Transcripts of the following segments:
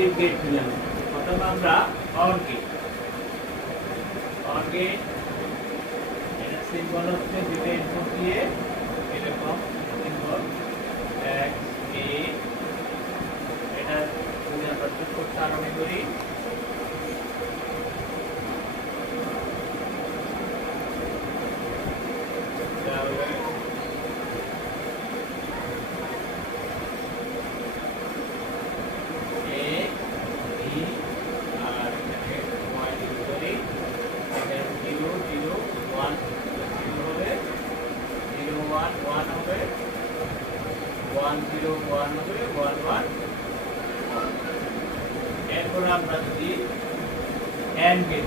মৌলিক গেট নিলাম। প্রথমে আমরা অর গেট, এটা সিম্বল হচ্ছে দুটো ইনপুট দিয়ে এরকম সিম্বল x a, এটা যদি আমরা চুজ করতে আরম্ভ করি তাহলে এরপর আমরা যদি এন্ড গেট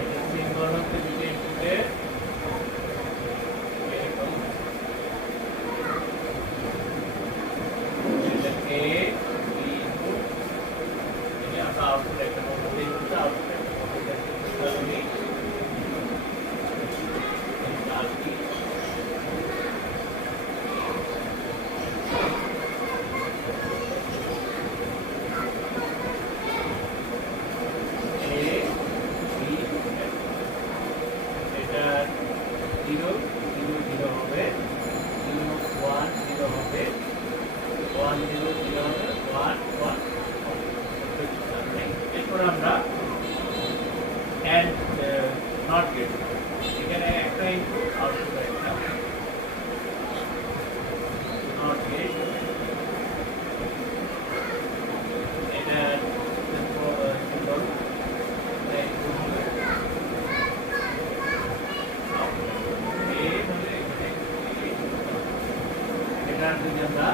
এটা সিম্বল হচ্ছে দুটো ইনপুটের এরকম এটাকে ইনপুট এটা আমরা আউটপুট একটা মধ্যে ইনপুট আউটপুট একটা মধ্যে তাহলে জিরো জিরো জিরো হবে, 0 1 0 হবে, 1 0 0 হবে, 1 1 এরপর আমরা এন্ড নট গেট, এখানে একটা ইনপুট আউটপুট একটা নট গেট, এটা সিম্বল এটা যদি আমরা